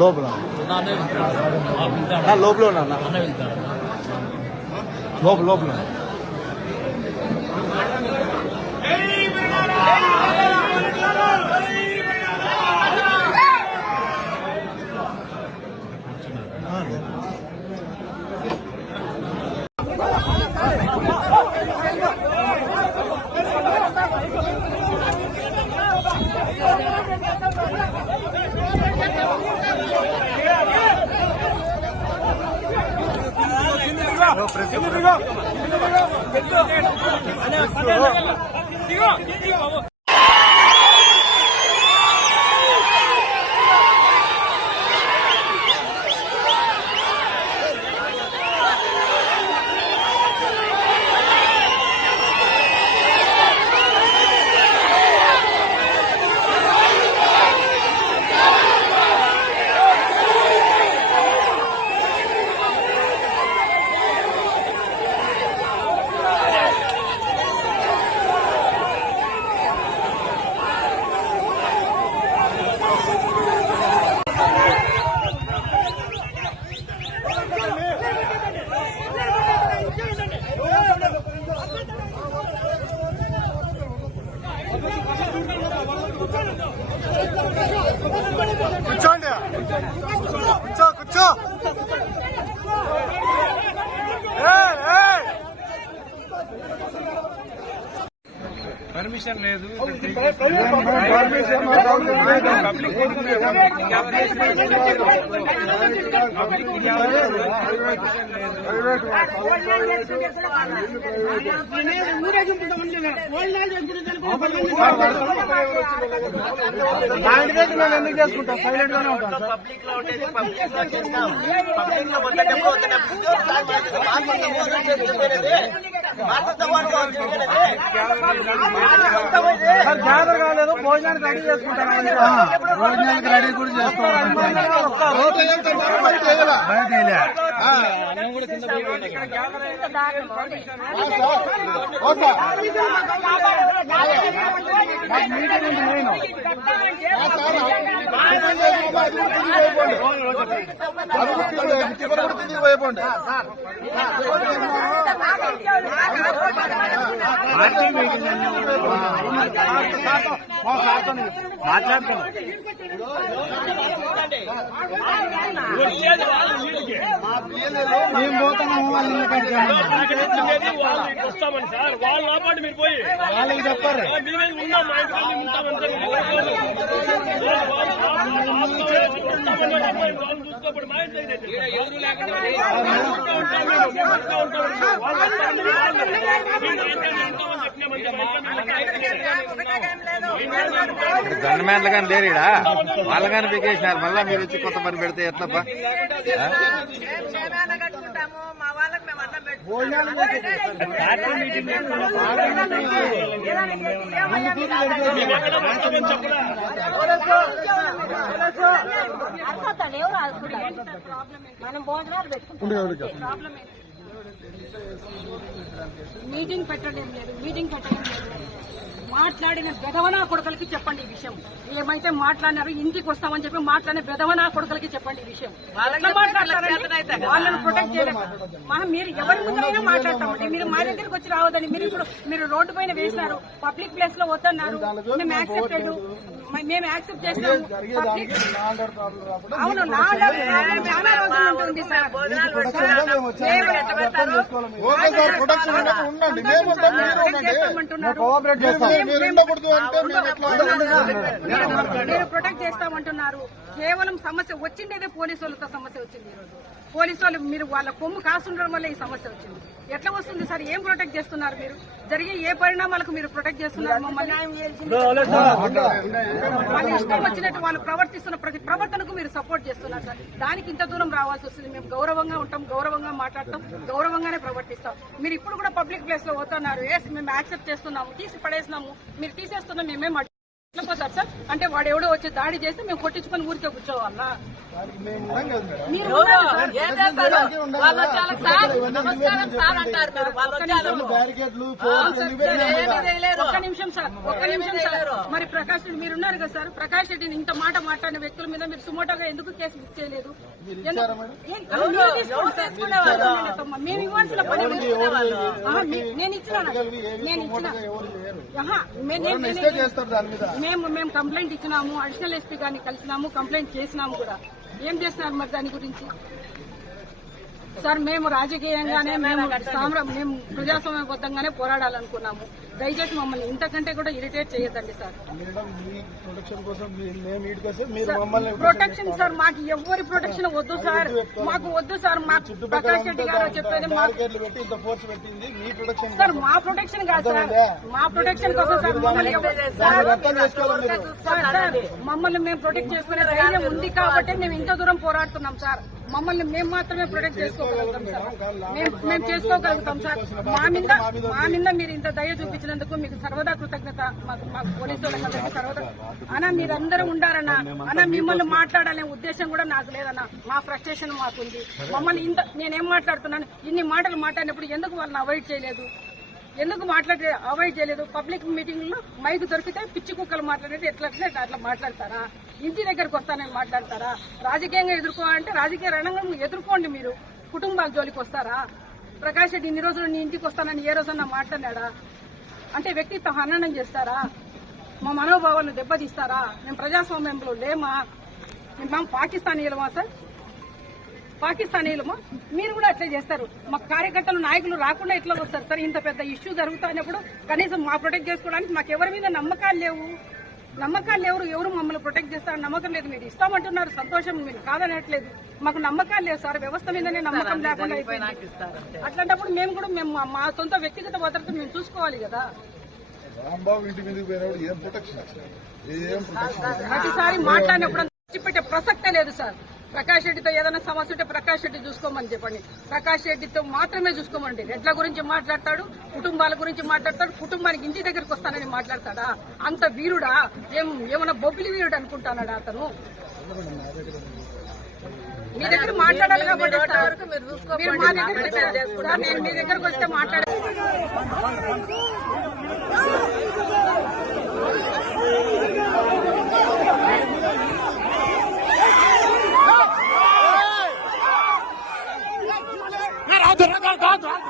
లోపల లోపల ఉన్నా లోపల లోపల కూర్చోండి కూర్చో పర్మిషన్ లేదు. ఎందుకు చేసుకుంటాం? సైలెంట్ గానే ఉంటాం. పబ్లిక్ లో ఉండేది పబ్లిక్ లో చేస్తాం. పబ్లిక్ లో ఉండేటప్పుడు జాతర కాలేదు, భోజనానికి రెడీ చేసుకుంటాను. భోజనానికి రెడీ కూడా చేసుకోవాలి. మేము పోతాము. వస్తామని సార్ వాళ్ళు ఆపాటి మీరు పోయి వాళ్ళకి చెప్పారు. ఉన్నాం మా ఇంటికి ఉంటామని చూసుకోప్పుడు మా ఇంటి ఎవరు లేకుండా గవర్నమెంట్లు కానీ లేరు ఇక్కడ, వాళ్ళు కానీ పికేసినారు. మళ్ళా మీరు వచ్చి కొత్త పని పెడితే ఎట్లప్పా? మనం భోజనాలు పెట్టుకుంటాం. మీటింగ్ పెట్టడం లేదు, మీటింగ్ పెట్టడం లేదు. మాట్లాడిన బెదవనా కొడుకులకి చెప్పండి ఈ విషయం. ఏమైతే మాట్లాడినారో ఇంటికి వస్తామని చెప్పి మాట్లాడిన బెదవనా కొడుకులకి చెప్పండి ఈ విషయం. వాళ్ళని ప్రొటెక్ట్ చేయలేదు. మనం మీరు ఎవరి ముందరైనా మాట్లాడతామండి. మీరు మా దగ్గరికి వచ్చి రావద్దని మీరు ఇప్పుడు మీరు రోడ్డు పైన వేసినారు, పబ్లిక్ ప్లేస్ లో వద్దన్నారు. మేము యాక్సెప్ట్ చేస్తాము. అవును, చాలా రోజులు ఉంటుంది సార్. మీరు ప్రొటెక్ట్ చేస్తామంటున్నారు. కేవలం సమస్య వచ్చిండేదే పోలీసు వాళ్ళతో సమస్య వచ్చింది. ఈరోజు పోలీసు వాళ్ళు మీరు వాళ్ళ కొమ్ము కాస్తుండడం వల్ల ఈ సమస్య వచ్చింది. ఎట్లా వస్తుంది సార్? ఏం ప్రొటెక్ట్ చేస్తున్నారు మీరు? జరిగే ఏ పరిణామాలకు మీరు ప్రొటెక్ట్ చేస్తున్నారు మమ్మల్ని? వాళ్ళు ఇష్టం వచ్చినట్టు వాళ్ళు ప్రవర్తిస్తున్న ప్రతి ప్రవర్తనకు మీరు సపోర్ట్ చేస్తున్నారు సార్. దానికి ఇంత దూరం రావాల్సి వస్తుంది. మేము గౌరవంగా ఉంటాం, గౌరవంగా మాట్లాడతాం, గౌరవంగానే ప్రవర్తిస్తాం. మీరు ఇప్పుడు కూడా పబ్లిక్ ప్లేస్ లో పోతున్నారు, మేము యాక్సెప్ట్ చేస్తున్నాము, తీసి పడేసినాము, మీరు తీసేస్తున్నాం, మేమేం ఎట్లా పోతారు సార్? అంటే వాడు ఎవడో వచ్చి దాడి చేస్తే మేము కొట్టించుకొని ఊరికే కూర్చోవాలా? మీరు ఉన్నారు సార్. వాళ్ళు వచ్చాక సార్ నమస్కారం సార్ అంటారు. మీరు వాళ్ళు వచ్చారు ఒక్క నిమిషం సార్, ఒక్క నిమిషం సార్. మరి ప్రకాష్ రెడ్డి మీరున్నారు కదా సార్, ప్రకాష్ రెడ్డిని ఇంత మాట మాట్లాడిన వ్యక్తుల మీద మీరు సుమోటోగా ఎందుకు కేసు బుక్ చేయలేదు? మేము ఇవ్వాల్సిన పని నేను ఇచ్చిన మేము కంప్లైంట్ ఇచ్చినాము, అడిషనల్ ఎస్పీ గారిని కలిసినాము, కంప్లైంట్ చేసినాము కూడా. ఏం చేస్తున్నారు మరి దాని గురించి? సార్ మేము రాజకీయంగానే మేము ప్రజాస్వామ్యబద్ధంగానే పోరాడాలనుకున్నాము. దయచేసి మమ్మల్ని ఇంతకంటే కూడా ఇరిటేట్ చేయొద్దండి సార్. ప్రొటెక్షన్ సార్ మాకు ఎవరి ప్రొటెక్షన్ వద్దు సార్, మాకు వద్దు సార్. మాకు ప్రకాష్ రెడ్డి గారు చెప్పేది సార్ మా ప్రొటెక్షన్ కాదు సార్, మా ప్రొటెక్షన్ కోసం సార్ మమ్మల్ని మేము ప్రొటెక్ట్ చేసుకునే ధైర్యం ఉంది కాబట్టి మేము ఇంత దూరం పోరాడుతున్నాం సార్. మమ్మల్ని మేము మాత్రమే ప్రొటెక్ట్ చేసుకోగలుగుతాం సార్, మేము చేసుకోగలుగుతాం సార్. మా మీద మీరు ఇంత దయ చూపించినందుకు మీకు సర్వదా కృతజ్ఞత. మాకు పోలీసు వాళ్ళకి సర్వదా అన్నా మీరందరూ ఉండారన్నా. అన్నా మిమ్మల్ని మాట్లాడాలనే ఉద్దేశం కూడా నాకు లేదన్నా, మా ఫ్రస్ట్రేషన్ మాకుంది. మమ్మల్ని నేనేం మాట్లాడుతున్నాను, ఇన్ని మాటలు మాట్లాడినప్పుడు ఎందుకు వాళ్ళని అవాయిడ్ చేయలేదు? ఎందుకు అవాయిడ్ చేయలేదు? పబ్లిక్ మీటింగ్ లో మైక్ దొరికితే పిచ్చి కుక్కలు మాట్లాడేది అట్లా మాట్లాడతారా? ఇంటి దగ్గరకు వస్తానని మాట్లాడతారా? రాజకీయంగా ఎదుర్కోవాలంటే రాజకీయ రణంగం ఎదుర్కోండి. మీరు కుటుంబాల జోలికి వస్తారా? ప్రకాష్ రెడ్డి ఇన్ని రోజులు నీ ఇంటికి వస్తానని ఏ రోజన్నా మాట్లాడాడా? అంటే వ్యక్తిత్వ హననం చేస్తారా? మా మనోభావాలను దెబ్బతీస్తారా? మేము ప్రజాస్వామ్యంలో లేమా? మేము పాకిస్తానీయులమా సార్? పాకిస్తానీయులమా? మీరు కూడా అట్లే చేస్తారు. మా కార్యకర్తలు నాయకులు రాకుండా ఎట్లా వస్తారు సార్? ఇంత పెద్ద ఇష్యూ జరుగుతున్నప్పుడు కనీసం మా ప్రొటెక్ట్ చేసుకోవడానికి మాకు ఎవరి మీద నమ్మకాలు లేవు. ఎవరు మమ్మల్ని ప్రొటెక్ట్ చేస్తారని నమ్మకం లేదు. మీరు ఇస్తామంటున్నారు, సంతోషం, మీరు కాదనట్లేదు. మాకు నమ్మకాలు లేవు సార్, వ్యవస్థ మీదనే నమ్మకం లేకుండా అయిపోయింది. అట్లాంటప్పుడు మేము కూడా మా సొంత వ్యక్తిగత భద్రత మేము చూసుకోవాలి కదా. ప్రతిసారి మాట్లాడినప్పుడు పెట్టే ప్రసక్తే లేదు సార్. ప్రకాష్ రెడ్డితో ఏదైనా సమస్య ఉంటే ప్రకాష్ రెడ్డి చూసుకోమని చెప్పండి. ప్రకాష్ రెడ్డితో మాత్రమే చూసుకోమండి. రెడ్ల గురించి మాట్లాడతాడు, కుటుంబాల గురించి మాట్లాడతాడు, కుటుంబానికి ఇంటి దగ్గరికి వస్తానని మాట్లాడతాడా? అంత వీరుడా? ఏమన్నా బొబ్బిలి వీరుడు అనుకుంటాడా అతను? మీ దగ్గర మాట్లాడాలి కాబట్టి మీరు మా దగ్గర నేను మీ దగ్గరకు వస్తే మాట్లాడాలి. Go, go, go, go.